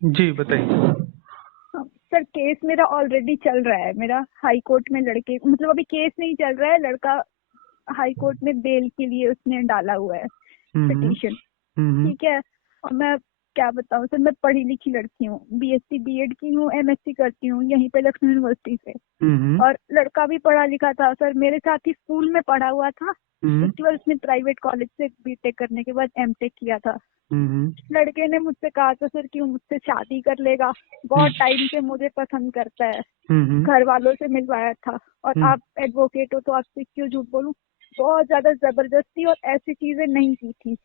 जी बताइए। हाँ, sir case मेरा ऑलरेडी चल रहा है। मेरा हाई कोर्ट में लड़के मतलब अभी केस नहीं चल रहा है, लड़का हाई कोर्ट में बेल के लिए उसने डाला हुआ है हम्म। पिटीशन। हम्म। ठीक है। और मैं क्या बताऊं सर, मैं पढ़ी लिखी लड़की हूँ, बीएससी बीएड की हूँ, एमएससी करती हूँ यहीं पे लखनऊ यूनिवर्सिटी से। हम्म। और लड़का भी पढ़ा लिखा था सर, मेरे साथ ही स्कूल में पढ़ा हुआ था। हम्म। उसके बाद उसने प्राइवेट कॉलेज से बीटेक करने के बाद एमटेक किया था। हम्म। लड़के ने मुझसे कहा था सर कि वो मुझसे शादी कर लेगा, बहुत टाइम से मुझे पसंद करता है, हम्म। घर वालों से मिलवाया था। और हम्म। आप एडवोकेट हो तो आपसे क्यों झूठ बोलूं, बहुत ज्यादा जबरदस्ती और ऐसी चीजें नहीं की थी।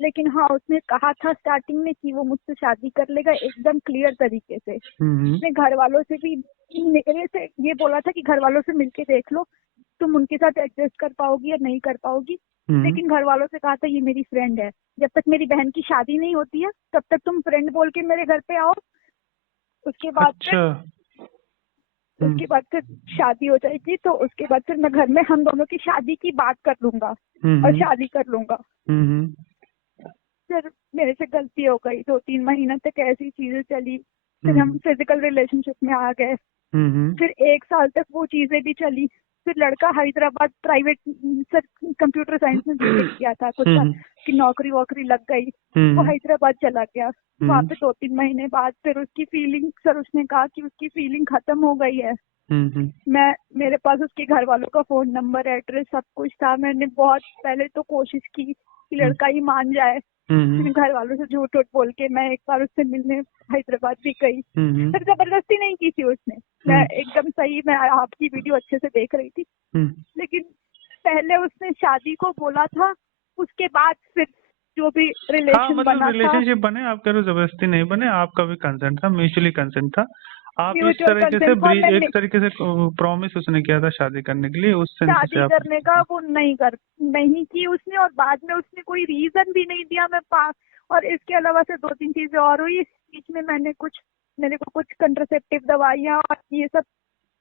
लेकिन हाँ, उसने कहा था स्टार्टिंग में कि वो मुझसे शादी कर लेगा एकदम क्लियर तरीके से। हम्म। उसने घर वालों से भी मेरे से ये बोला था कि घर वालों से मिलके देख लो, तुम उनके साथ एडजस्ट कर पाओगी या नहीं कर पाओगी। हम्म। लेकिन घर वालों से कहा था ये मेरी फ्रेंड है, जब तक मेरी बहन की शादी नहीं होती है तब तक तुम फ्रेंड बोल के मेरे घर पे आओ। उसके बाद फिर अच्छा। हम्म। उसके बाद फिर शादी हो जाएगी तो उसके बाद फिर मैं घर में हम दोनों की शादी की बात कर लूंगा और हम्म। शादी कर लूंगा। हम्म। फिर मेरे से गलती हो गई, 2-3 महीने तक ऐसी चीजें चली। फिर हम हम्म। फिजिकल रिलेशनशिप में आ गए। हम्म। फिर 1 साल तक वो चीजें भी चली। फिर लड़का Hyderabad private sir computer science में बीटेक किया था, कुछ साल हम्म। की नौकरी वोकरी लग गई। वो हम्म। हैदराबाद चला गया। वहां हम्म। पे 2-3 महीने बाद फिर उसकी फीलिंग, सर उसने कहा कि उसकी फीलिंग खत्म हो गई है। हम्म। मैं मेरे पास उसके घर वालों का फोन नंबर एड्रेस सब कुछ था। मैंने बहुत पहले तो कोशिश की कि लड़का ही मान जाए। हम्म। मैंने घर वालों से झूठ वूठ बोल के मैं एक बार उससे मिलने हैदराबाद भी गई। हम्म। फिर जबरदस्ती नहीं की थी उसने, मैं एकदम सही, मैं आपकी वीडियो अच्छे से देख रही थी। हम्म। लेकिन पहले उसने शादी को बोला था, उसके बाद फिर जो भी हाँ रिलेशन मतलब बना था रिलेशनशिप बने, आप कह रहे हो जबरदस्ती नहीं बने, आपका भी कंसेंट था, म्यूचुअली कंसेंट था। आप इस म्यूचुअल तरीके से कंसेंट था। एक तरीके से प्रॉमिस उसने किया था शादी करने के लिए, उस सेंस से शादी आप। करने का वो नहीं की उसने, और बाद में उसने कोई रीजन भी नहीं दिया। मैं पास और इसके अलावा से 2-3 चीजें और हुई इस बीच में। मेरे को कुछ कंट्रासेप्टिव दवाइयाँ और ये सब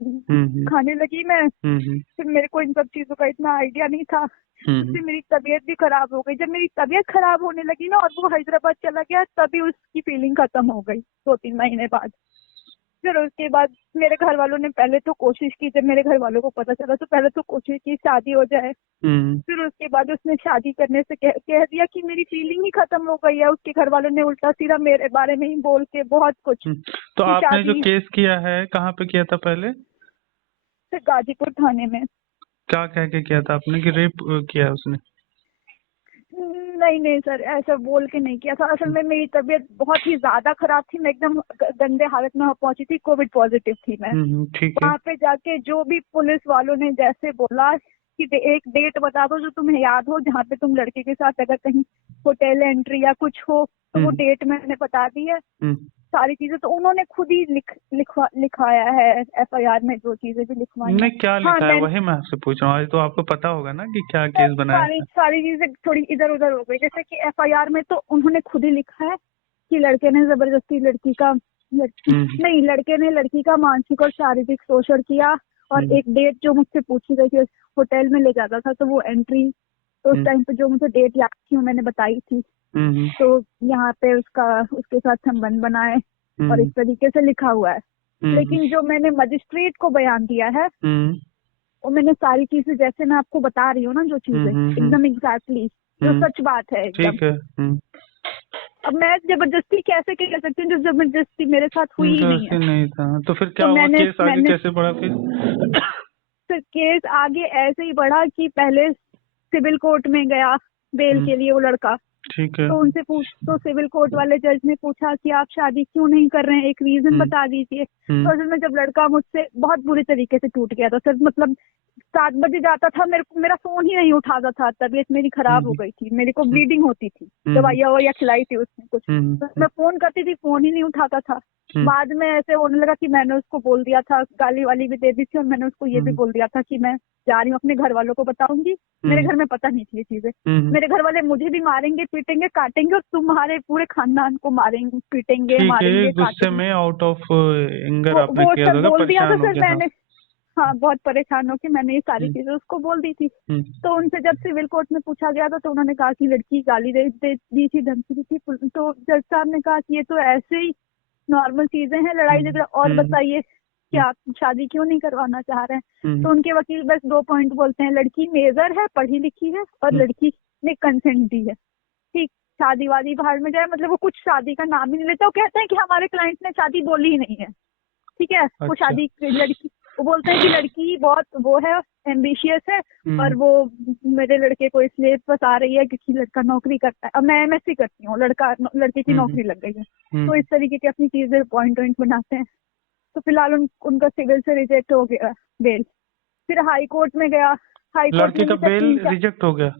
हम्म। खाने लगी मैं। हम्म। फिर मेरे को इन सब चीजों का इतना आइडिया नहीं था। हम्म। उससे मेरी तबीयत भी खराब हो गई। जब मेरी तबीयत खराब होने लगी ना और वो हैदराबाद चला गया, तभी उसकी फीलिंग खत्म हो गई 2-3 महीने बाद। फिर उसके बाद मेरे घर वालों ने पहले तो कोशिश की, जब मेरे घर वालों को पता चला तो पहले तो कोशिश की शादी हो जाए। हम्म। फिर उसके बाद उसने शादी करने से कह दिया कि मेरी फीलिंग ही खत्म हो गई है। उसके घर वालों ने उल्टा सीधा मेरे बारे में ही बोल के बहुत कुछ हम्म। तो कि आपने जो शादी। केस किया है कहाँ पे किया था पहले? फिर गाजीपुर थाने में। क्या कह के किया था आपने कि रेप किया है उसने? नहीं नहीं सर, ऐसा बोल के नहीं किया था। असल में मेरी तबीयत बहुत ही ज्यादा खराब थी, मैं एकदम गंदे हालत में पहुंची थी, कोविड पॉजिटिव थी मैं। ठीक है। वहां पे जाके जो भी पुलिस वालों ने जैसे बोला कि एक डेट बता दो जो तुम्हें याद हो, जहाँ पे तुम लड़के के साथ अगर कहीं होटल एंट्री या कुछ हो, तो वो हम्म। डेट मैंने बता दी है। हम्म। सारी चीजें तो उन्होंने खुद ही लिखवाया है एफआईआर में, जो चीजें भी लिखवाई हैं। नहीं, क्या हाँ लिखा है मैं वही मैं आपसे पूछ रहा हूँ, आज तो आपको पता होगा ना कि क्या तो केस बनाया सारी है। सारी चीजें थोड़ी इधर उधर हो गई। जैसे कि एफआईआर में तो उन्होंने खुद ही लिखा है कि लड़के ने जबरदस्ती हम्म। नहीं, लड़के ने लड़की का मानसिक और शारीरिक शोषण किया। और हम्म। एक डेट जो मुझसे पूछी गई थी, होटल में ले जाता था तो वो एंट्री, तो उस हम्म। टाइम पे जो मुझे डेट याद थी वो मैंने बताई थी। हम्म। तो यहाँ पे उसके साथ संबंध बनाए और इस हम्म। तरीके से लिखा हुआ है। हम्म। लेकिन जो मैंने मजिस्ट्रेट को बयान दिया है, हम्म। वो मैंने सारी चीजें जैसे मैं आपको बता रही हूँ ना, जो चीजें हम्म। एकदम एग्जैक्टली जो हम्म। सच बात है एकदम। ठीक है। अब मैं जबरदस्ती कैसे कह सकती हूँ, जो जबरदस्ती मेरे साथ हुई ही नहीं है। इंटरेस्ट नहीं था तो फिर क्या तो हुआ, मैंने केस आगे मैंने कैसे बढ़ा फिर? फिर केस आगे ऐसे ही बढ़ा कि पहले सिविल कोर्ट में गया बेल हम्म। के लिए वो लड़का। ठीक है। तो उनसे तो सिविल कोर्ट वाले जज ने पूछा कि आप शादी क्यों नहीं कर रहे हैं, एक रीजन हम्म। बता दीजिए। तो हम्म। असल में जब लड़का मुझसे बहुत बुरी तरीके से टूट गया था सर, मतलब 7 बजे जाता था, मेरा फोन ही नहीं उठाता था, तबीयत मेरी खराब हो हम्म। गई थी, मेरे को हम्म। ब्लीडिंग होती थी, हम्म। दवाइयाँ ववाइयाँ खिलाई थी उसने कुछ। हम्म। तो मैं फोन करती थी, फोन ही नहीं उठाता था। हम्म। बाद में ऐसे होने लगा कि मैंने उसको बोल दिया था, गाली वाली भी दे दी थी, और मैंने उसको ये भी हम्म। बोल दिया था कि मैं जा रही हूँ, अपने घर वालों को बताऊंगी। मेरे हम्म। घर में पता नहीं थी ये चीजें। हम्म। मेरे घर वाले मुझे भी मारेंगे पीटेंगे काटेंगे, और तुम्हारे पूरे खानदान को मारेंगे पीटेंगे ठीक है, मारेंगे गुस्से काटेंगे। में आउट ऑफ एंगर आपने वो किया सब होगा, बोल दिया था परेशान हो सर गया। हाँ। मैंने। हाँ, बहुत परेशान होकर मैंने ये सारी हम्म। चीजें उसको बोल दी थी। हम्म। तो उनसे जब सिविल कोर्ट में पूछा गया था तो उन्होंने कहा कि लड़की गाली दे दी थी, धमकी दी थी। तो जज साहब ने कहा कि ये तो ऐसे ही नॉर्मल चीजें हैं, लड़ाई झगड़ा। और बताइए कि आप शादी क्यों नहीं करवाना चाह रहे हैं? तो उनके वकील बस 2 पॉइंट बोलते हैं, लड़की मेजर है, पढ़ी लिखी है, और लड़की ने कंसेंट दी है। ठीक, शादी वादी बाहर में जाए, मतलब वो कुछ शादी का नाम ही नहीं लेता। वो कहते हैं कि हमारे क्लाइंट ने शादी बोली ही नहीं है। ठीक है, वो शादी लड़की, वो बोलते हैं कि लड़की बहुत वो है, एम्बिशियस है, और वो मेरे लड़के को इसलिए फंसा रही है क्योंकि लड़का नौकरी करता है। अब मैं एमएससी करती हूँ, लड़के की नौकरी लग गई है। तो इस तरीके की अपनी चीजें पॉइंट बनाते हैं। तो फिलहाल उनका सिविल से रिजेक्ट हो गया बेल। फिर हाई कोर्ट में गया, हाई कोर्ट लड़की में का बेल रिजेक्ट हो गया।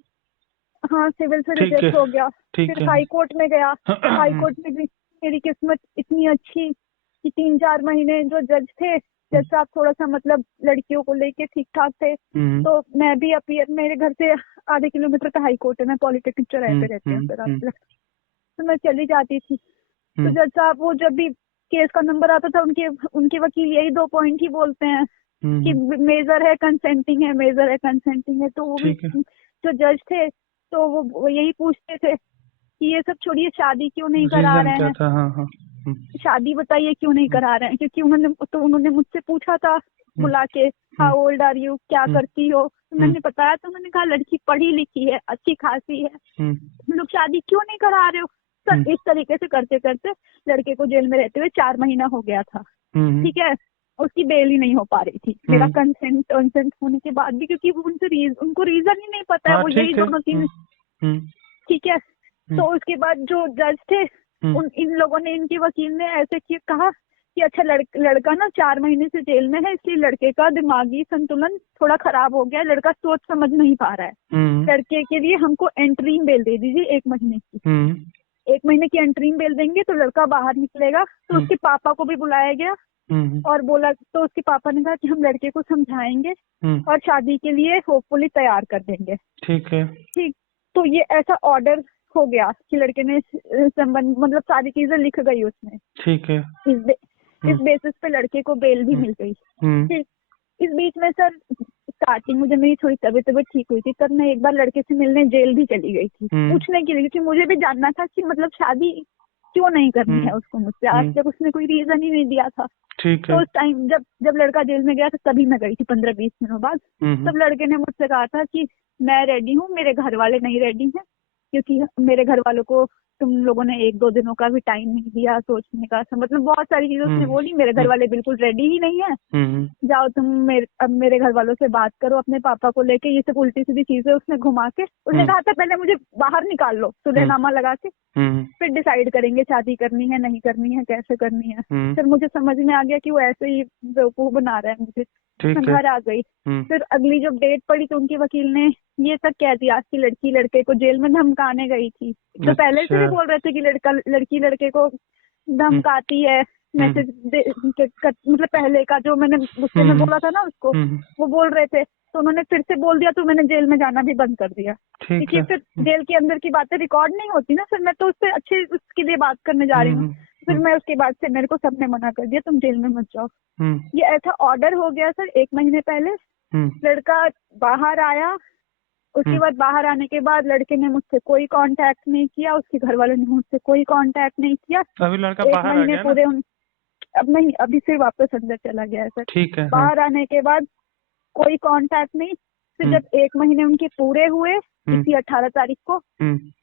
हाँ, सिविल से रिजेक्ट हो गया। फिर हाई कोर्ट में गया, हाई कोर्ट में भी मेरी किस्मत इतनी अच्छी कि 3-4 महीने जो जज थे, जज साहब थोड़ा सा मतलब लड़कियों को लेके ठीक ठाक थे। तो मैं भी अपीयर, मेरे घर से आधे किलोमीटर का हाई कोर्ट है, मैं पॉलिटेक्निक चौराहे पे रहती हूँ सर, आप तो मैं चली जाती थी। तो जज साहब वो जब भी केस का नंबर आता था, उनके वकील यही 2 पॉइंट ही बोलते हैं कि मेजर है, कंसेंटिंग है, मेजर है, कंसेंटिंग है। तो वो भी जो जज थे तो वो यही पूछते थे कि ये सब छोड़िए, शादी क्यों नहीं करा रहे हैं? हाँ। शादी बताइए क्यों नहीं करा रहे हैं? क्योंकि उन्होंने मुझसे पूछा था बुला के, हाउ ओल्ड आर यू, क्या करती हो? तो मैंने बताया, तो मैंने कहा लड़की पढ़ी लिखी है, अच्छी खासी है, तुम लोग शादी क्यों नहीं करा रहे हो? सर इस तरीके से करते करते लड़के को जेल में रहते हुए 4 महीना हो गया था। ठीक है, उसकी बेल ही नहीं हो पा रही थी, मेरा कंसेंट होने के बाद भी, क्योंकि उनको रीजन ही नहीं पता है, वो यही दोनों तीन। ठीक है, तो उसके बाद जो जज थे, इन लोगों ने, इनके वकील ने ऐसे कहा कि अच्छा लड़का ना 4 महीने से जेल में है, इसलिए लड़के का दिमागी संतुलन थोड़ा खराब हो गया, लड़का सोच समझ नहीं पा रहा है। लड़के के लिए हमको एंट्रीम बेल दे दीजिए 1 महीने की। 1 महीने की एंट्रीम बेल देंगे तो लड़का बाहर निकलेगा। तो उसके पापा को भी बुलाया गया और बोला, तो उसके पापा ने कहा कि हम लड़के को समझाएंगे और शादी के लिए होपफुली तैयार कर देंगे। ठीक है, ठीक। तो ये ऐसा ऑर्डर हो गया कि लड़के ने संबंध, मतलब सारी चीजें लिख गई उसमें। ठीक है, इस बेसिस पे लड़के को बेल भी मिल गई। ठीक। इस बीच में सर स्टार्टिंग मुझे मेरी थोड़ी तबीयत ठीक हुई थी, तब मैं एक बार लड़के से मिलने जेल भी चली गई थी पूछने के लिए, क्योंकि मुझे भी जानना था कि मतलब शादी क्यों नहीं करनी है उसको मुझसे, आज तक उसने कोई रीजन ही नहीं दिया था। ठीक है। तो उस टाइम जब लड़का जेल में गया था तभी मैं गई थी 15-20 दिनों बाद। तब लड़के ने मुझसे कहा था कि मैं रेडी हूँ, मेरे घर वाले नहीं रेडी हैं, क्योंकि मेरे घर वालों को तुम लोगों ने 1-2 दिनों का भी टाइम नहीं दिया सोचने का, मतलब बहुत सारी चीजें उसने बोली। मेरे घर वाले बिल्कुल रेडी ही नहीं है, जाओ तुम अब मेरे घर वालों से बात करो अपने पापा को लेके। ये सब उल्टी सीधी चीजें उसने घुमा के, उसने कहा था पहले मुझे बाहर निकाल लो सुलहनामा लगा के, फिर डिसाइड करेंगे शादी करनी है नहीं करनी है, कैसे करनी है। फिर मुझे समझ में आ गया कि वो ऐसे ही बेवकूफ बना रहा है मुझे। मैं घर आ गई। फिर अगली जब डेट पड़ी तो उनके वकील ने ये तक कह दिया कि लड़की लड़के को जेल में धमकाने गई थी। तो पहले से भी बोल रहे थे कि लड़की लड़के को धमकाती है, मैसेज मतलब पहले का जो मैंने गुस्से में बोला था ना उसको, वो बोल रहे थे। तो उन्होंने फिर से बोल दिया, तो मैंने जेल में जाना भी बंद कर दिया, क्योंकि फिर जेल के अंदर की बातें रिकॉर्ड नहीं होती ना सर। मैं तो उससे अच्छे उसके लिए बात करने जा रही हूँ। फिर मैं उसके बाद से मेरे को सबने मना कर दिया, तुम जेल में मत जाओ। ये ऐसा ऑर्डर हो गया सर 1 महीने पहले। लड़का बाहर आया, उसके बाद बाहर आने के बाद लड़के ने मुझसे कोई कांटेक्ट नहीं किया, उसके घर वालों ने मुझसे कोई कांटेक्ट नहीं किया। अभी लड़का बाहर आ गया पूरे अब नहीं, अभी फिर वापस अंदर चला गया है सर। ठीक है। बाहर आने के बाद कोई कांटेक्ट नहीं। फिर जब 1 महीने उनके पूरे हुए इसी 18 तारीख को,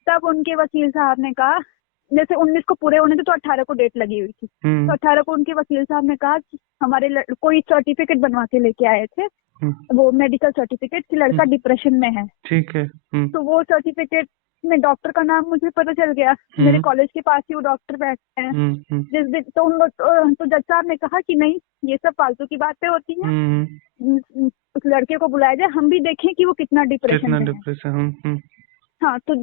तब उनके वकील साहब ने कहा, जैसे 19 को पूरे होने थे तो 18 को डेट लगी हुई थी, तो 18 को उनके वकील साहब ने कहा कि हमारे कोई सर्टिफिकेट बनवा के लेके आए थे, वो मेडिकल सर्टिफिकेट कि लड़का डिप्रेशन में है। ठीक है। तो वो सर्टिफिकेट में डॉक्टर का नाम मुझे पता चल गया, मेरे कॉलेज के पास ही वो डॉक्टर बैठते हैं। जिस दिन तो जज साहब ने कहा कि नहीं, ये सब फालतू की बातें होती हैं, उस लड़के को बुलाया जाए, हम भी देखें कि वो कितना डिप्रेशन में है। हाँ, तो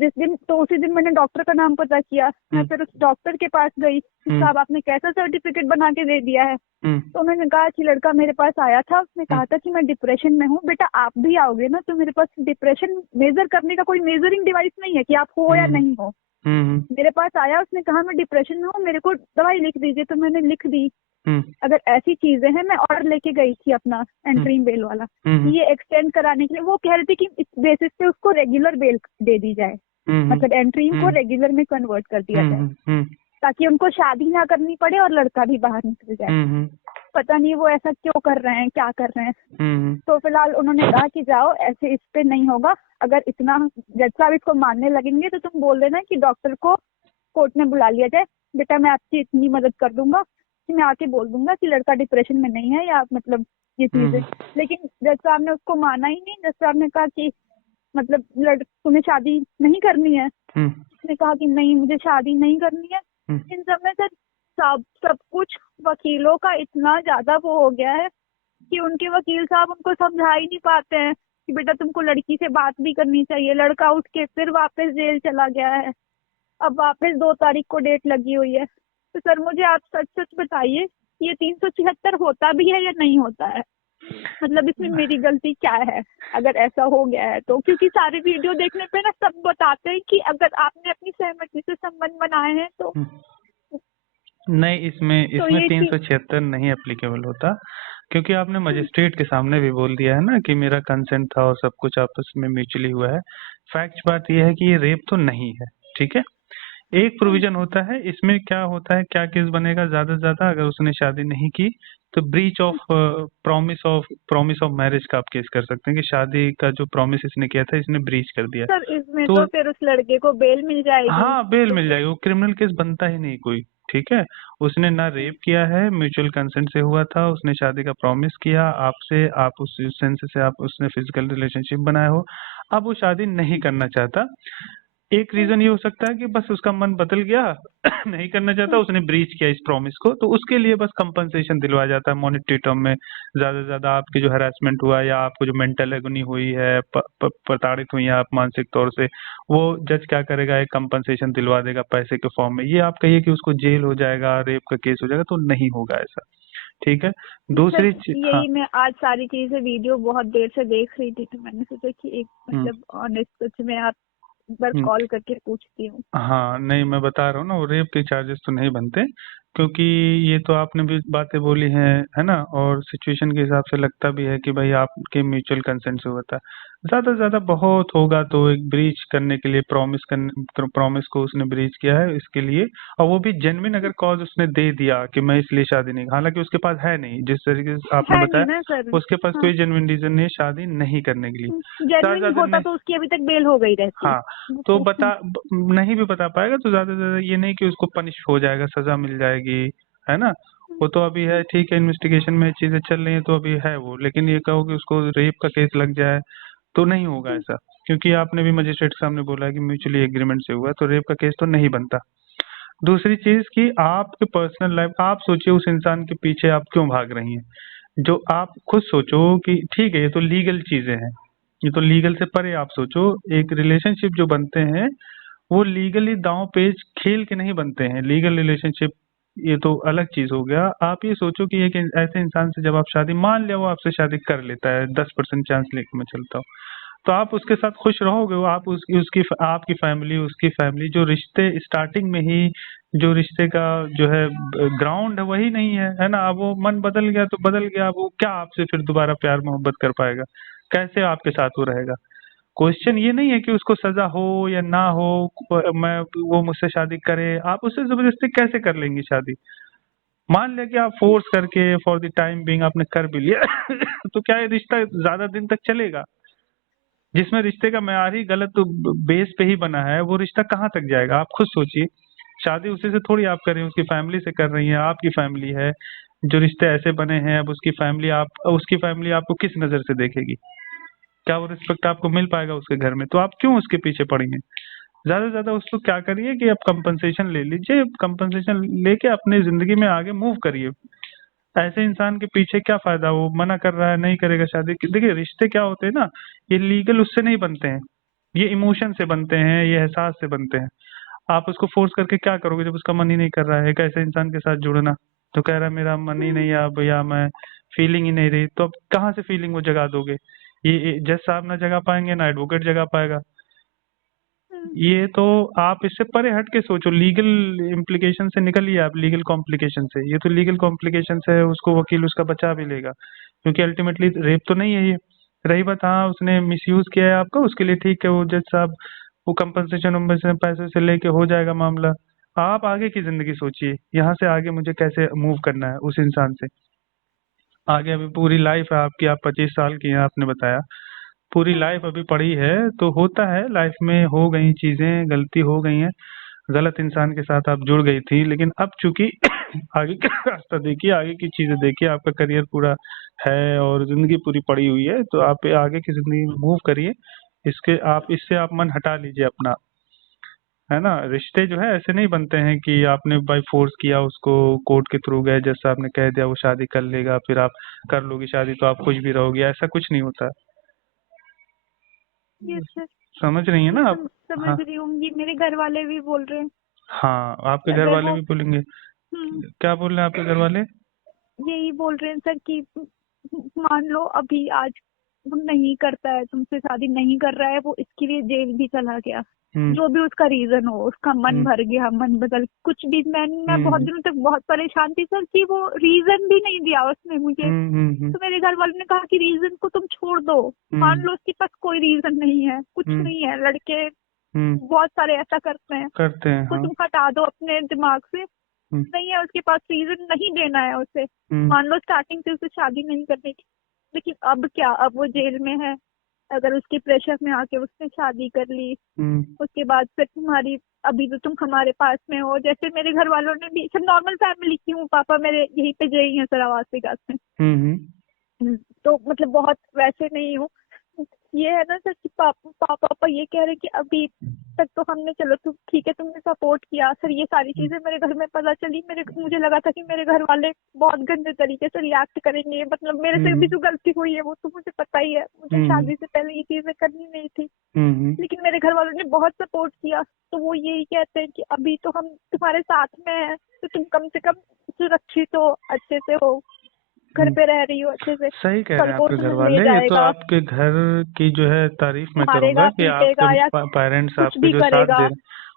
उसी दिन मैंने डॉक्टर का नाम पता किया। मैं फिर उस डॉक्टर के पास गई, साहब आपने कैसा सर्टिफिकेट बना के दे दिया है? तो उन्होंने कहा कि लड़का मेरे पास आया था, उसने कहा था कि मैं डिप्रेशन में हूँ। बेटा आप भी आओगे ना, तो मेरे पास डिप्रेशन मेजर करने का कोई मेजरिंग डिवाइस नहीं है कि आप हो या नहीं हो। मेरे पास आया, उसने कहा मैं डिप्रेशन में हूँ, मेरे को दवाई लिख दीजिए, तो मैंने लिख दी। अगर ऐसी चीजें हैं, मैं ऑर्डर लेके गई थी अपना एंट्रीम बेल वाला, ये एक्सटेंड कराने के लिए। वो कह रहे थे कि इस बेसिस पे उसको रेगुलर बेल दे दी जाए, मतलब एंट्रीम को रेगुलर में कन्वर्ट कर दिया जाए। ताकि उनको शादी ना करनी पड़े और लड़का भी बाहर निकल जाए। हम्म पता नहीं वो ऐसा क्यों कर रहे हैं, क्या कर रहे हैं। हम्म तो फिलहाल उन्होंने कहा कि जाओ, ऐसे इस पे नहीं होगा। अगर इतना जज साहब इसको मानने लगेंगे तो तुम बोल देना कि डॉक्टर को कोर्ट में बुला लिया जाए। बेटा मैं आपकी इतनी मदद कर दूंगा कि मैं आके बोल दूंगा कि लड़का डिप्रेशन में नहीं है, या मतलब ये चीजें। लेकिन जज साहब ने उसको माना ही नहीं। जज साहब ने कहा कि मतलब तुम्हें शादी नहीं करनी है। उसने कहा कि नहीं, मुझे शादी नहीं करनी है। इन सब में सर सब कुछ वकीलों का इतना ज्यादा वो हो गया है कि उनके वकील साहब उनको समझा ही नहीं पाते हैं कि बेटा तुमको लड़की से बात भी करनी चाहिए। लड़का उठ के फिर वापस जेल चला गया है। अब वापस 2 तारीख को डेट लगी हुई है। तो सर मुझे आप सच सच बताइए, ये 376 होता भी है या नहीं होता है? मतलब इसमें मेरी गलती क्या है अगर ऐसा हो गया है तो? क्योंकि सारे वीडियो देखने पे ना सब बताते हैं कि अगर आपने अपनी सहमति से संबंध बनाए हैं तो नहीं, इसमें तो इसमें ये 376 नहीं एप्लीकेबल होता, क्योंकि आपने मजिस्ट्रेट के सामने भी बोल दिया है ना कि मेरा कंसेंट था और सब कुछ आपस में म्यूचुअली हुआ है। फैक्ट बात यह है कि ये रेप तो नहीं है, ठीक है। एक प्रोविजन होता है इसमें, क्या होता है, क्या केस बनेगा ज्यादा से ज्यादा, अगर उसने शादी नहीं की तो breach of promise of marriage का आप केस कर सकते हैं कि शादी का जो प्रॉमिस इसने किया था इसने ब्रीच कर दिया। सर इसमें तो तो फिर उस लड़के को बेल मिल जाएगी। हाँ, बेल मिल जाएगी, वो क्रिमिनल केस बनता ही नहीं कोई, ठीक है। उसने ना रेप किया है, म्यूचुअल कंसेंट से हुआ था, उसने शादी का प्रॉमिस किया आपसे, आप उस सेंस से आप उसने फिजिकल रिलेशनशिप बनाया हो, अब वो शादी नहीं करना चाहता। एक रीजन ये हो सकता है कि बस उसका मन बदल गया नहीं करना चाहता, उसने ब्रीच किया इस प्रॉमिस को, तो उसके लिए बस कंपनसेशन दिलवाया जाता है मॉनेटरी टर्म में। ज्यादा से ज्यादा आपके जो हैरेसमेंट हुआ या आपको जो मेंटल एगोनी हुई है, प्रताड़ित हुई हैं आप मानसिक तौर से, वो जज क्या करेगा, एक कंपनसेशन दिलवा देगा पैसे के फॉर्म में। ये आप कहिए कि उसको जेल हो जाएगा, रेप का केस हो जाएगा, तो नहीं होगा ऐसा, ठीक है। सर दूसरी चीज, हाँ। यही मैं आज सारी चीजें वीडियो बहुत देर से देख रही थी, तो मैंने सोचा कि एक मतलब ऑनेस्ट सच में आप एक बार हम्म, कॉल करके पूछती हूँ। हाँ, नहीं मैं बता रहा हूँ ना, वो रेप के चार्जेस तो नहीं बनते, क्योंकि ये तो आपने भी बातें बोली हैं, है ना, और सिचुएशन के हिसाब से लगता भी है कि भाई आपके म्यूचुअल कंसेंट से हुआ था। ज्यादा से ज्यादा बहुत होगा तो एक ब्रीच करने के लिए, प्रॉमिस को उसने ब्रीच किया है इसके लिए, और वो भी जेन्युइन अगर कॉज उसने दे दिया कि मैं इसलिए शादी नहीं, हालांकि उसके पास है नहीं, जिस तरीके से आपने है नहीं बताया ना सर। उसके पास हाँ, कोई जेन्युइन रीजन नहीं है शादी नहीं करने के लिए। ज्यादा से जेन्युइन ज्यादा होता तो उसकी अभी तक बेल हो गई रहती। हाँ, तो नहीं भी बता पाएगा तो ज्यादा से ज्यादा ये नहीं कि उसको पनिश हो जाएगा, सजा मिल जाएगी, है ना। वो तो अभी है, ठीक है, इन्वेस्टिगेशन में चीजें चल रही हैं तो अभी है वो, लेकिन ये कहो कि उसको रेप का केस लग जाए तो नहीं होगा ऐसा, क्योंकि आपने भी मजिस्ट्रेट के सामने बोला है कि म्यूचुअली एग्रीमेंट से हुआ है, तो रेप का केस तो नहीं बनता। दूसरी चीज कि आपके पर्सनल लाइफ, आप सोचिए उस इंसान के पीछे आप क्यों भाग रही हैं, जो आप खुद सोचो कि ठीक है ये तो लीगल चीजें हैं, ये तो लीगल से परे आप सोचो, एक रिलेशनशिप जो बनते हैं वो लीगली दांव पेच खेल के नहीं बनते हैं, लीगल रिलेशनशिप ये तो अलग चीज हो गया। आप ये सोचो कि एक ऐसे इंसान से जब आप शादी, मान लिया वो आपसे शादी कर लेता है, 10% चांस लेके मैं चलता हूँ, तो आप उसके साथ खुश रहोगे? वो आप उसकी आपकी फैमिली, उसकी फैमिली, जो रिश्ते स्टार्टिंग में ही, जो रिश्ते का जो है ग्राउंड है वही नहीं है ना। अब वो मन बदल गया तो बदल गया, वो क्या आपसे फिर दोबारा प्यार मोहब्बत कर पाएगा? कैसे आपके साथ वो रहेगा? क्वेश्चन ये नहीं है कि उसको सजा हो या ना हो, मैं वो मुझसे शादी करे, आप उससे जबरदस्ती कैसे कर लेंगी शादी? मान लिया कि आप फोर्स करके फॉर द टाइम बिंग आपने कर भी लिया तो क्या ये रिश्ता ज्यादा दिन तक चलेगा? जिसमें रिश्ते का मेयार ही गलत तो बेस पे ही बना है, वो रिश्ता कहाँ तक जाएगा? आप खुद सोचिए, शादी उसी से थोड़ी आप कर रही हैं, उसकी फैमिली से कर रही हैं, आपकी फैमिली है, जो रिश्ते ऐसे बने हैं, अब उसकी फैमिली आपको किस नजर से देखेगी? क्या वो रिस्पेक्ट आपको मिल पाएगा उसके घर में? तो आप क्यों उसके पीछे पड़ी हैं? ज्यादा से ज्यादा उसको क्या करिए कि आप कंपनसेशन ले लीजिए, कंपनसेशन लेके अपनी जिंदगी में आगे मूव करिए। ऐसे इंसान के पीछे क्या फायदा, वो मना कर रहा है, नहीं करेगा शादी। देखिए रिश्ते क्या होते हैं ना, ये लीगल उससे नहीं बनते हैं, ये इमोशन से बनते हैं, ये एहसास से बनते हैं। आप उसको फोर्स करके क्या करोगे जब उसका मन ही नहीं कर रहा है एक ऐसे इंसान के साथ जुड़ना, तो कह रहा है मेरा मन ही नहीं है अब, या मैं फीलिंग ही नहीं रही, तो अब कहाँ से फीलिंग वो जगा दोगे? ये जज साहब ना जगा पाएंगे, ना एडवोकेट जगा पाएगा। ये तो आप इससे परे हट के सोचो, लीगल इम्प्लीकेशन से निकलिए आप, लीगल कॉम्प्लिकेशन से। ये तो लीगल कॉम्प्लिकेशन है, उसको वकील उसका बचा भी लेगा, क्योंकि अल्टीमेटली रेप तो नहीं है ये। रही बात, हाँ उसने मिसयूज किया है आपका, उसके लिए ठीक है, वो जज साहब वो कंपनसेशन वम्पनसेशन पैसे से लेके हो जाएगा मामला, आप आगे की जिंदगी सोचिए, यहाँ से आगे मुझे कैसे मूव करना है उस इंसान से। आगे अभी पूरी लाइफ है आपकी, आप 25 साल की हैं आपने बताया, पूरी लाइफ अभी पड़ी है। तो होता है लाइफ में, हो गई चीजें, गलती हो गई है, गलत इंसान के साथ आप जुड़ गई थी, लेकिन अब चूंकि आगे का रास्ता देखिए, आगे की चीजें देखिए, आपका करियर पूरा है और जिंदगी पूरी पड़ी हुई है, तो आप आगे की जिंदगी में मूव करिए। इससे आप मन हटा लीजिए अपना, है ना। रिश्ते जो है ऐसे नहीं बनते हैं कि आपने बाय फोर्स किया उसको, कोर्ट के थ्रू गए, जैसा आपने कह दिया वो शादी कर लेगा, फिर आप कर लोगी शादी तो आप खुश भी रहोगी, ऐसा कुछ नहीं होता। ये सर, समझ रही है मैं ना आप? समझ हाँ, रही हूँ, ये मेरे घर वाले भी बोल रहे हैं हाँ, कि आपके घर अगर वाले वो भी बोलेंगे। क्या बोल रहे हैं आपके घर वाले? यही बोल रहे हैं सर कि मान लो अभी आज वो नहीं करता है तुमसे शादी, नहीं कर रहा है वो, इसके लिए जेल भी चला गया, हम्म, जो भी उसका रीजन हो, उसका मन हम्म, भर गया, मन बदल कुछ भी, मैं बहुत हम्म, दिनों तक बहुत परेशान थी सर कि वो रीजन भी नहीं दिया उसने मुझे। हम्म, हम्म, तो मेरे घर वालों ने कहा कि रीजन को तुम छोड़ दो, मान हम्म, लो उसके पास कोई रीजन नहीं है, कुछ हम्म, नहीं है, लड़के हम्म, बहुत सारे ऐसा करते हैं, करते हैं, उसको हाँ। तुम हटा दो अपने दिमाग से, हम्म, नहीं है उसके पास रीजन, नहीं देना है उसे। हम्म, मान लो स्टार्टिंग से उसे शादी नहीं करनी थी, लेकिन अब क्या, अब वो जेल में है, अगर उसके प्रेशर में आके उसने शादी कर ली, हम्म, उसके बाद फिर तुम्हारी, अभी तो तुम हमारे पास में हो, जैसे मेरे घर वालों ने भी, सब नॉर्मल फैमिली की हूँ, पापा मेरे यहीं पे जेई हैं सर, आवास विकास में। हम्म, तो मतलब बहुत वैसे नहीं हूँ। ये है ना सर कि पापा ये कह रहे हैं कि अभी तक तो हमने, चलो तुम ठीक है, तुमने सपोर्ट किया सर, ये सारी चीजें मेरे घर में पता चली, मुझे लगा था कि मेरे घर वाले बहुत गंदे तरीके से रिएक्ट करेंगे, मतलब मेरे से भी हम्म, जो गलती हुई है वो तो मुझे पता ही है, मुझे हम्म, शादी से पहले ये चीजें करनी नहीं थी। हम्म, लेकिन मेरे घर वालों ने बहुत सपोर्ट किया, तो वो यही कहते हैं कि अभी तो हम तुम्हारे साथ में हैं, तो तुम कम से कम सुरक्षित हो, अच्छे से हो, घर हम्म। पे रह रही हो अच्छे से, सही कह कल रहे हैं को आपके घर तुम्हें ले वाले। ये तो जाएगा, आपके घर की जो है तारीफ मैं करूंगा मारेगा कि आपके पीटेगा या पेरेंट्स कुछ आपके भी जो साथ करेगा। दे रहे।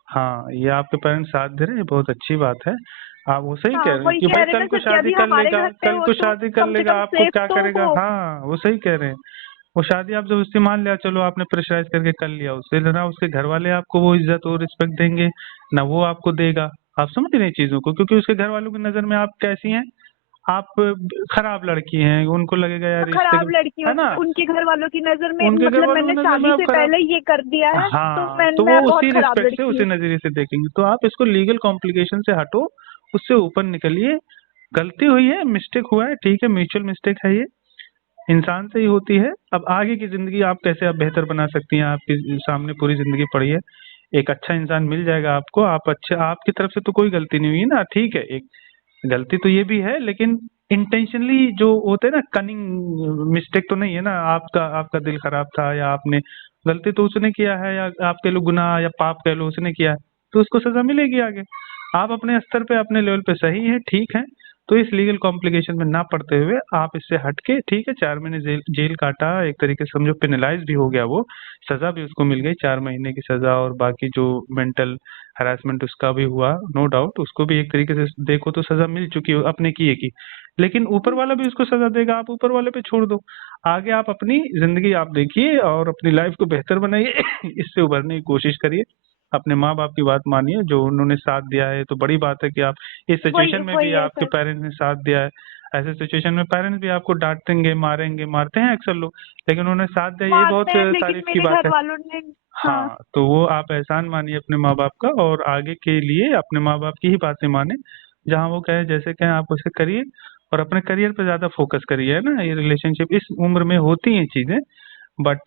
हाँ, ये आपके पेरेंट्स साथ दे रहे हैं, ये बहुत अच्छी बात है। आप वो सही हाँ कह रहे हैं वही कि कह भाई रहे हैं कल ना को सर कि शादी अभी कर हमारे लेगा, घर पे कल हो को तो शादी कर कम से लेगा, कम आपको सेफ क्या तो करेगा? हो। हाँ, वो सही कह रहे हैं। वो शादी आप जबरदस्ती मान लिया, चलो आपने प्रेशराइज करके कर लिया उससे, ना उसके घर वाले आपको वो इज्जत और रिस्पेक्ट देंगे, ना वो आपको देगा। आप समझ रहे हैं चीजों को, क्योंकि उसके घर वालों की नजर में आप कैसी हैं? आप खराब लड़की हैं, उनको लगेगा यार रिश्ते खराब लड़की है ना, उनके घर वालों की नजर में, उनके घर मतलब वालों मैंने की नज़र में शादी आप से खराब। पहले ये कर दिया है, तो हाँ, तो वो मैं बहुत उसी खराब रिस्पेक्ट से, लड़की उसी हूँ। नज़रिए से देखेंगे। तो आप इसको लीगल कॉम्प्लिकेशन से हटो, उससे ऊपर निकलिए। गलती हुई है, मिस्टेक हुआ है, ठीक है, म्यूचुअल मिस्टेक है ये, इंसान से ही होती है। अब आगे की ज़िंदगी आप कैसे आप बेहतर बना सकती हैं, आपके सामने पूरी ज़िंदगी पड़ी है। एक अच्छा इंसान मिल जाएगा आपको, आप अच्छे, आपकी तरफ से तो कोई गलती नहीं हुई ना, ठीक है, एक गलती तो ये भी है, लेकिन इंटेंशनली जो होते हैं ना, कनिंग मिस्टेक तो नहीं है ना, आपका आपका दिल खराब था, या आपने गलती तो उसने किया है, या आप कह लो गुनाह या पाप कह लो उसने किया है, तो उसको सजा मिलेगी आगे। आप अपने स्तर पे, अपने लेवल पे सही हैं, ठीक है। तो इस लीगल कॉम्प्लिकेशन में ना पड़ते हुए आप इससे हट के, ठीक है, 4 महीने जेल काटा, एक तरीके से समझो पेनलाइज भी हो गया वो, सजा भी उसको मिल गई, 4 महीने की सजा, और बाकी जो मेंटल हरासमेंट उसका भी हुआ, नो डाउट, उसको भी एक तरीके से देखो तो सजा मिल चुकी है अपने किए की। लेकिन ऊपर वाला भी उसको सजा देगा, आप ऊपर वाले पे छोड़ दो। आगे आप अपनी जिंदगी आप देखिए और अपनी लाइफ को बेहतर बनाइए। इससे उभरने की कोशिश करिए। अपने माँ बाप की बात मानिए, जो उन्होंने साथ दिया है, तो बड़ी बात है कि आप इस वही सिचुएशन में भी वही है आपके सर। पेरेंट्स ने साथ दिया है। ऐसे सिचुएशन में पेरेंट्स भी आपको डांटेंगे, मारेंगे, मारते हैं अक्सर लोग, लेकिन उन्होंने साथ दिया, ये मारते बहुत हैं, लेकिन तारीफ की मेरे बात घर है। वालों ने, हाँ, हाँ, तो वो आप एहसान मानिए अपने माँ बाप का, और आगे के लिए अपने माँ बाप की ही बातें माने। जहाँ वो कहे, जैसे कहें आप उसे करिए, और अपने करियर पे ज्यादा फोकस करिए, है ना। ये रिलेशनशिप इस उम्र में होती हैं चीजें, बट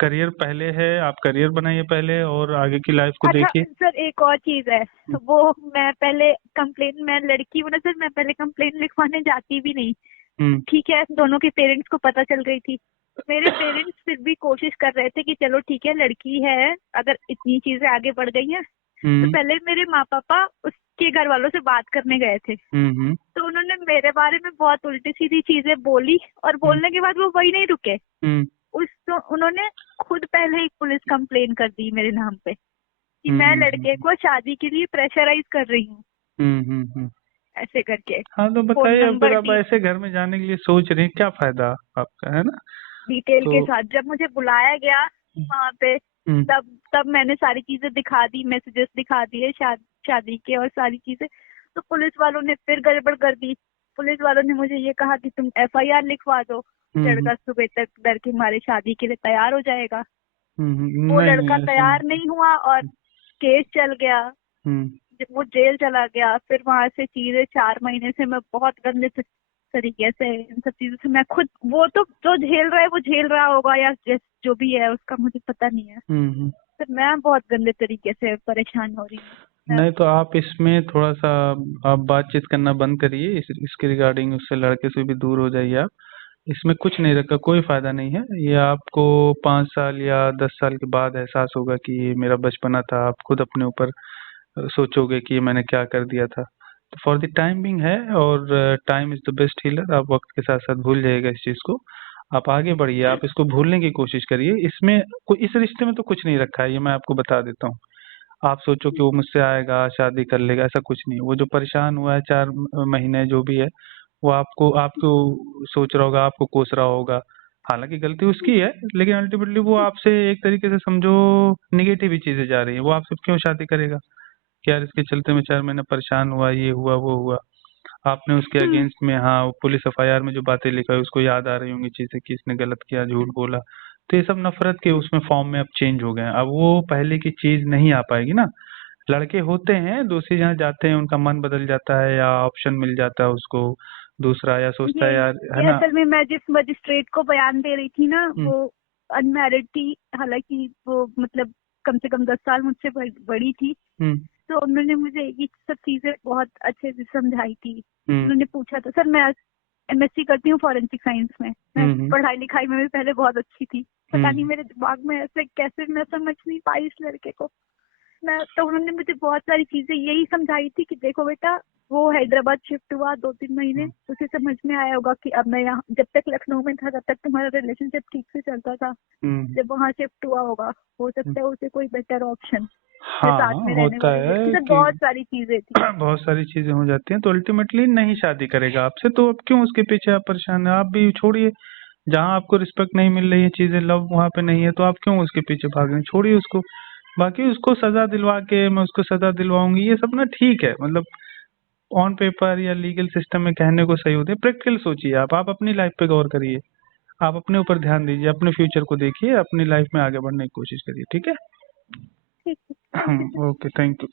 करियर पहले है, आप करियर बनाइए पहले, और आगे की लाइफ को अच्छा देखिए। सर एक और चीज है, वो मैं पहले कंप्लेन, मैं लड़की हूँ ना सर, मैं पहले कंप्लेन लिखवाने जाती भी नहीं, हम्म, ठीक है, दोनों के पेरेंट्स को पता चल गई थी, मेरे पेरेंट्स फिर भी कोशिश कर रहे थे कि चलो ठीक है, लड़की है, अगर इतनी चीजें आगे बढ़ गई हैं, तो हम्म, पहले मेरे माँ पापा उसके घर वालों से बात करने गए थे, हम्म, हम्म, तो उन्होंने मेरे बारे में बहुत उल्टी सीधी चीजें बोली, और हम्म, बोलने के बाद वो वही नहीं रुके, हम्म, उन्होंने खुद पहले ही पुलिस कंप्लेन कर दी मेरे नाम पे कि हम्म, मैं लड़के को शादी के लिए प्रेशराइज कर रही हूँ, हम्म, ऐसे करके, हाँ, तो फोन बताइए, अब फिर नंबर आप ऐसे घर में जाने के लिए सोच रहे हैं, क्या फायदा आपका, है ना। डिटेल तो के साथ, जब मुझे बुलाया गया वहां पे, हम्म, तब तब मैंने सारी चीजें दिखा दी, मैसेजेस दिखा दिए, शायद शादी के और सारी चीजें। तो पुलिस वालों ने फिर गड़बड़ कर दी। पुलिस वालों ने मुझे ये कहा कि तुम FIR लिखवा दो, लड़का सुबह तक डर के मारे शादी के लिए तैयार हो जाएगा। वो नहीं लड़का ऐसा तैयार नहीं। नहीं हुआ और केस चल गया। हम्म जब वो जेल चला गया, फिर वहां से चीजें 4 महीने से मैं बहुत गंदे तरीके से इन सब चीजों से मैं खुद, वो तो जो झेल रहा है वो झेल रहा होगा या जो भी है उसका मुझे पता नहीं है, हम्म। तो मैं बहुत गंदे तरीके से परेशान हो रही हूँ। नहीं तो आप इसमें थोड़ा सा आप बातचीत करना बंद करिए, इसके रिगार्डिंग उससे लड़के से भी दूर हो जाइए आप। इसमें कुछ नहीं रखा, कोई फायदा नहीं है। ये आपको 5 साल या 10 साल के बाद एहसास होगा कि ये मेरा बचपना था। आप खुद अपने ऊपर सोचोगे कि ये मैंने क्या कर दिया था। तो फॉर द टाइम बिंग है, और time is the best healer. आप वक्त के साथ साथ भूल जाइएगा इस चीज़ को। आप आगे बढ़िए, आप इसको भूलने की कोशिश करिए। इसमें कोई, इस रिश्ते में तो कुछ नहीं रखा है, ये मैं आपको बता देता हूँ। आप सोचो कि वो मुझसे आएगा शादी कर लेगा, ऐसा कुछ नहीं। वो जो परेशान हुआ है 4 महीने जो भी है, वो आपको आपको सोच रहा होगा, आपको कोस रहा होगा। हालांकि गलती उसकी है, लेकिन अल्टीमेटली वो आपसे एक तरीके से समझो निगेटिव ही चीजें जा रही है। वो आपसे क्यों शादी करेगा कि यार इसके चलते मैं 4 महीने परेशान हुआ, ये हुआ वो हुआ। आपने उसके अगेंस्ट में, हाँ, वो पुलिस FIR में जो बातें लिखा है उसको याद आ रही होंगी चीजें कि इसने गलत किया, झूठ बोला। तो ये सब नफरत के उसमें फॉर्म में अब चेंज हो गए हैं। अब वो पहले की चीज नहीं आ पाएगी ना। लड़के होते हैं दूसरी जगह जाते हैं, उनका मन बदल जाता है या ऑप्शन मिल जाता है उसको दूसरा, या सोचता है यार, है ये ना। असल में मैं जिस मजिस्ट्रेट को बयान दे रही थी ना, हम्म वो अनमैरिड थी। हालांकि वो मतलब कम से कम 10 साल मुझसे बड़ी थी। हम्म तो उन्होंने मुझे ये सब चीजें बहुत अच्छे से समझाई थी। हम्म उन्होंने पूछा था, सर मैं MSc करती हूँ फॉरेंसिक साइंस में, मैं हम्म पढ़ाई लिखाई में भी पहले बहुत अच्छी थी। पता नहीं हम्म मेरे दिमाग में ऐसे कैसे मैं समझ नहीं पाई इस लड़के को। मैं तो उन्होंने मुझे बहुत सारी चीजें यही समझाई थी कि देखो बेटा, वो हैदराबाद शिफ्ट हुआ 2-3 महीने, उसे समझ में आया होगा कि अब मैं यहाँ, जब तक लखनऊ में था तब तक तुम्हारा रिलेशनशिप ठीक से चलता था, हम्म, जब वहाँ शिफ्ट हुआ होगा हो सकता है उसे कोई बेटर ऑप्शन या साथ हाँ में रहने होता वाली लड़की, है मतलब कि बहुत सारी चीजें थी। बहुत सारी चीजें हो जाती हैं, तो अल्टीमेटली नहीं शादी करेगा आपसे। तो अब क्यों उसके पीछे आप परेशान है? आप भी छोड़िए। जहाँ आपको रिस्पेक्ट नहीं मिल रही है, चीजें लव वहाँ पे नहीं है, तो आप क्यों उसके पीछे भाग रहे हैं? छोड़िए उसको। बाकी उसको सजा दिलवा के मैं उसको सजा दिलवाऊंगी, ये सब ना ठीक है, मतलब ऑन पेपर या लीगल सिस्टम में कहने को सही होते हैं। प्रैक्टिकल सोचिए, आप अपनी लाइफ पे गौर करिए। आप अपने ऊपर ध्यान दीजिए, अपने फ्यूचर को देखिए, अपनी लाइफ में आगे बढ़ने की कोशिश करिए, ठीक है। ठीक है, thank you. Okay, thank you.